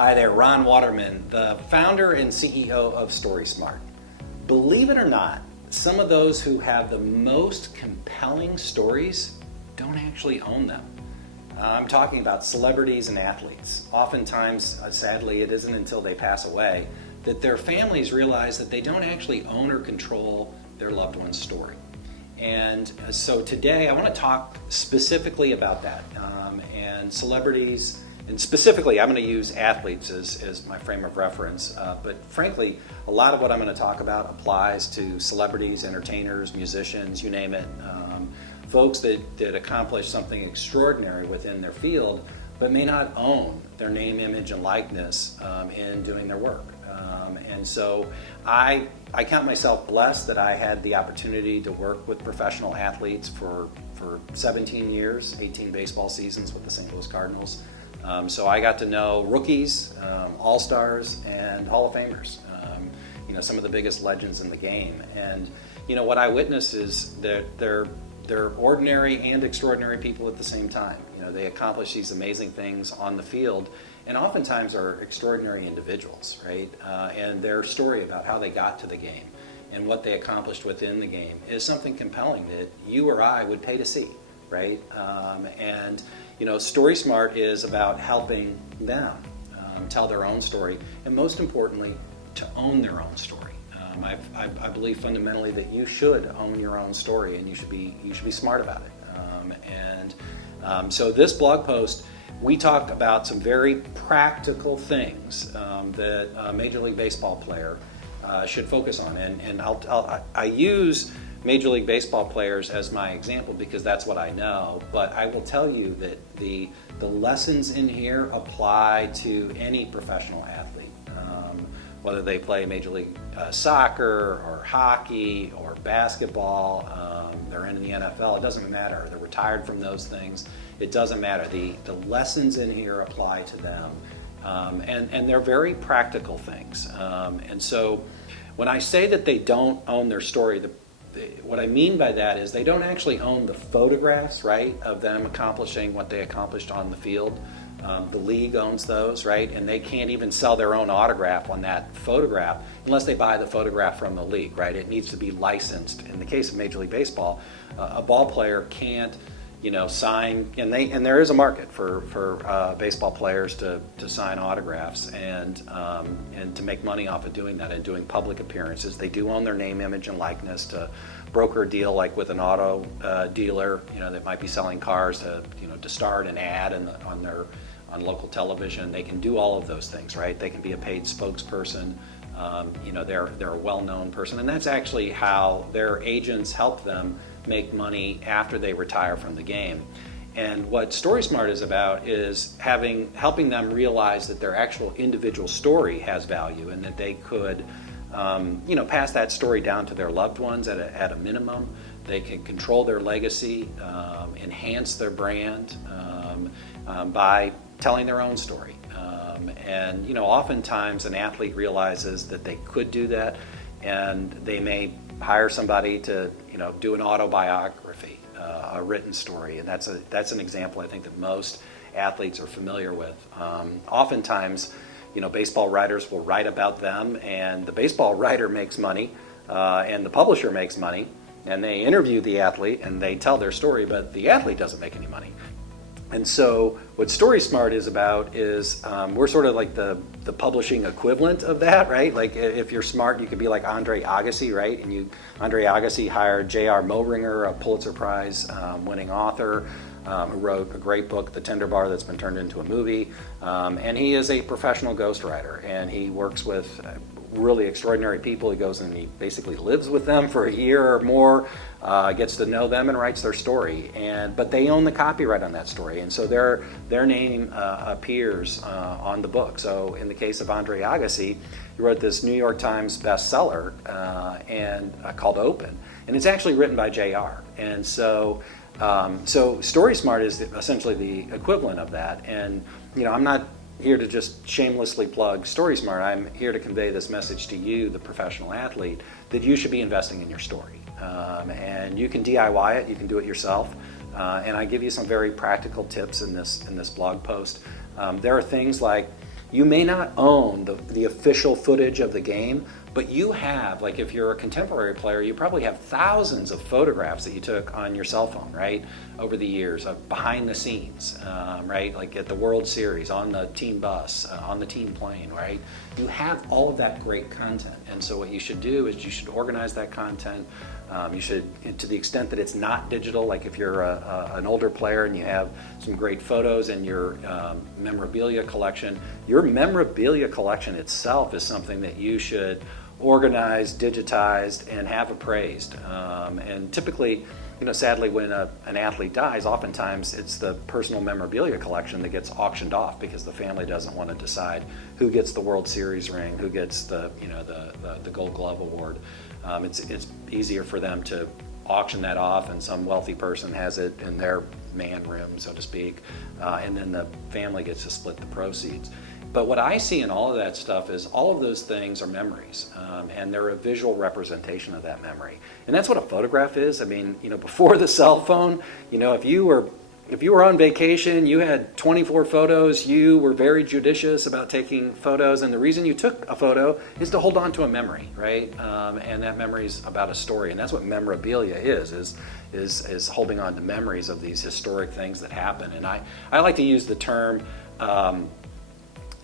Hi there, Ron Watermon, the founder and CEO of STORYSMART. Believe it or not, some of those who have the most compelling stories don't actually own them. I'm talking about celebrities and athletes. Oftentimes, sadly, it isn't until they pass away that their families realize that they don't actually own or control their loved one's story. And so today I want to talk specifically about that and celebrities. And specifically, I'm going to use athletes as my frame of reference, but frankly, a lot of what I'm going to talk about applies to celebrities, entertainers, musicians, you name it, folks that accomplish something extraordinary within their field, but may not own their name, image, and likeness in doing their work. And so I count myself blessed that I had the opportunity to work with professional athletes for 17 years, 18 baseball seasons with the St. Louis Cardinals. So I got to know rookies, all-stars, and Hall of Famers, some of the biggest legends in the game. And what I witness is that they're ordinary and extraordinary people at the same time. They accomplish these amazing things on the field, and oftentimes are extraordinary individuals, right? And their story about how they got to the game and what they accomplished within the game is something compelling that you or I would pay to see, right? STORYSMART is about helping them tell their own story, and most importantly, to own their own story. I believe fundamentally that you should own your own story, and you should be smart about it. So this blog post, we talk about some very practical things that a Major League Baseball player should focus on, and I use Major League Baseball players as my example because that's what I know, but I will tell you that the lessons in here apply to any professional athlete, whether they play Major League Soccer or hockey or basketball, they're in the NFL, it doesn't matter, they're retired from those things, it doesn't matter. The lessons in here apply to them, and they're very practical things. And so when I say that they don't own their story, what I mean by that is they don't actually own the photographs, right, of them accomplishing what they accomplished on the field. The league owns those, right, and they can't even sell their own autograph on that photograph unless they buy the photograph from the league, right? It needs to be licensed. In the case of Major League Baseball, a ball player can't, sign, and there is a market for baseball players to sign autographs and to make money off of doing that and doing public appearances. They do own their name, image, and likeness to broker a deal like with an auto dealer, that might be selling cars to start an ad on local television. They can do all of those things, right? They can be a paid spokesperson. They're a well-known person, and that's actually how their agents help them make money after they retire from the game. And what STORYSMART is about is helping them realize that their actual individual story has value and that they could pass that story down to their loved ones at a minimum. They can control their legacy, enhance their brand by telling their own story. And oftentimes an athlete realizes that they could do that, and they may hire somebody to do an autobiography, a written story, and that's an example I think that most athletes are familiar with. Oftentimes, baseball writers will write about them, and the baseball writer makes money, and the publisher makes money, and they interview the athlete and they tell their story, but the athlete doesn't make any money. And so what STORYSMART is about is we're sort of like the publishing equivalent of that, right? Like if you're smart, you could be like Andre Agassi, right? And Andre Agassi hired J.R. Moehringer, a Pulitzer Prize winning author, who wrote a great book, The Tender Bar, that's been turned into a movie. And he is a professional ghostwriter, and he works with really extraordinary people. He goes and he basically lives with them for a year or more, gets to know them and writes their story. But they own the copyright on that story, and so their name appears on the book. So in the case of Andre Agassi, he wrote this New York Times bestseller called Open, and it's actually written by J.R. And so STORYSMART is essentially the equivalent of that. And I'm not here to just shamelessly plug STORYSMART. I'm here to convey this message to you, the professional athlete, that you should be investing in your story. And you can DIY it, you can do it yourself. And I give you some very practical tips in this blog post. There are things like, You may not own the official footage of the game, but you have, like if you're a contemporary player, you probably have thousands of photographs that you took on your cell phone, right, over the years of behind the scenes, right, like at the World Series, on the team bus, on the team plane, right? You have all of that great content, and so what you should do is you should organize that content. You should, to the extent that it's not digital, like if you're an older player and you have some great photos in your memorabilia collection, your memorabilia collection itself is something that you should organize, digitized, and have appraised. And typically, sadly, when an athlete dies, oftentimes it's the personal memorabilia collection that gets auctioned off because the family doesn't want to decide who gets the World Series ring, who gets the Gold Glove award. It's easier for them to auction that off, and some wealthy person has it in their man room, so to speak, and then the family gets to split the proceeds. But what I see in all of that stuff is all of those things are memories, and they're a visual representation of that memory. And that's what a photograph is. I mean, before the cell phone, if you were on vacation, you had 24 photos, you were very judicious about taking photos, and the reason you took a photo is to hold on to a memory, right? And that memory is about a story, and that's what memorabilia is holding on to memories of these historic things that happen. And I like to use the term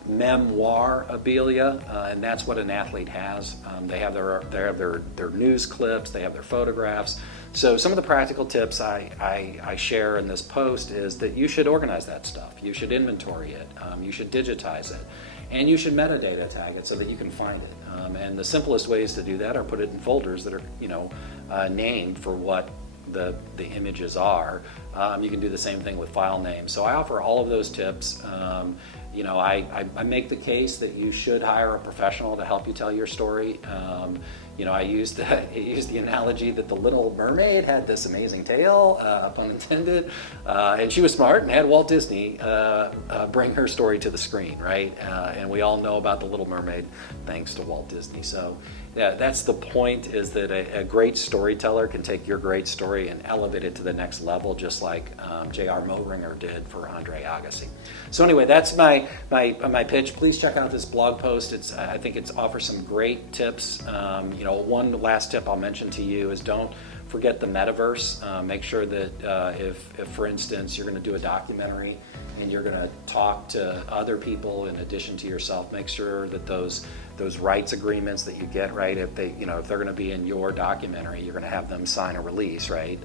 memoirabilia, and that's what an athlete has. They have their news clips, they have their photographs. So some of the practical tips I share in this post is that you should organize that stuff. You should inventory it. You should digitize it. And you should metadata tag it so that you can find it. And the simplest ways to do that are put it in folders that are named for what the images are. You can do the same thing with file names. So I offer all of those tips. I make the case that you should hire a professional to help you tell your story. I used the analogy that the Little Mermaid had this amazing tale, pun intended, and she was smart and had Walt Disney bring her story to the screen, right? And we all know about the Little Mermaid thanks to Walt Disney. So yeah, that's the point, is that a great storyteller can take your great story and elevate it to the next level, just like J.R. Moehringer did for Andre Agassi. So anyway, that's my pitch. Please check out this blog post. I think it offers some great tips. One last tip I'll mention to you is don't forget the metaverse. Make sure that if, for instance, you're going to do a documentary and you're going to talk to other people in addition to yourself, make sure that those rights agreements that you get, right, if they're going to be in your documentary, you're going to have them sign a release, right?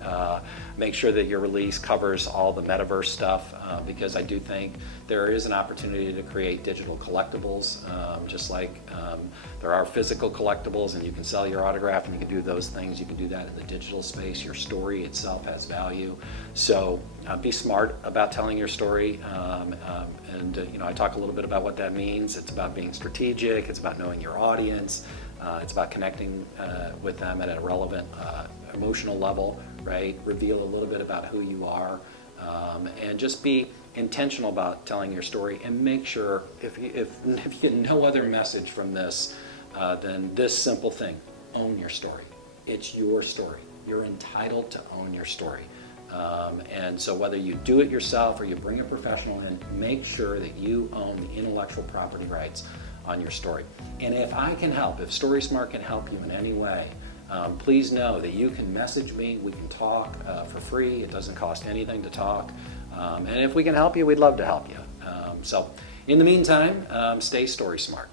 Make sure that your release covers all the metaverse stuff, because I do think there is an opportunity to create digital collectibles, just like there are physical collectibles, and you can sell your autograph and you can do those things. You can do that in the digital space. Your story itself has value. So be smart about telling your story, and I talk a little bit about what that means. It's about being strategic. It's about knowing your audience. It's about connecting with them at a relevant emotional level, right? Reveal a little bit about who you are, and just be intentional about telling your story. And make sure, if you get no other message from this, then this simple thing: own your story. It's your story. You're entitled to own your story. And so whether you do it yourself or you bring a professional in, make sure that you own the intellectual property rights on your story. And if I can help, if StorySmart can help you in any way, please know that you can message me. We can talk for free. It doesn't cost anything to talk. And if we can help you, we'd love to help you. So in the meantime, stay StorySmart.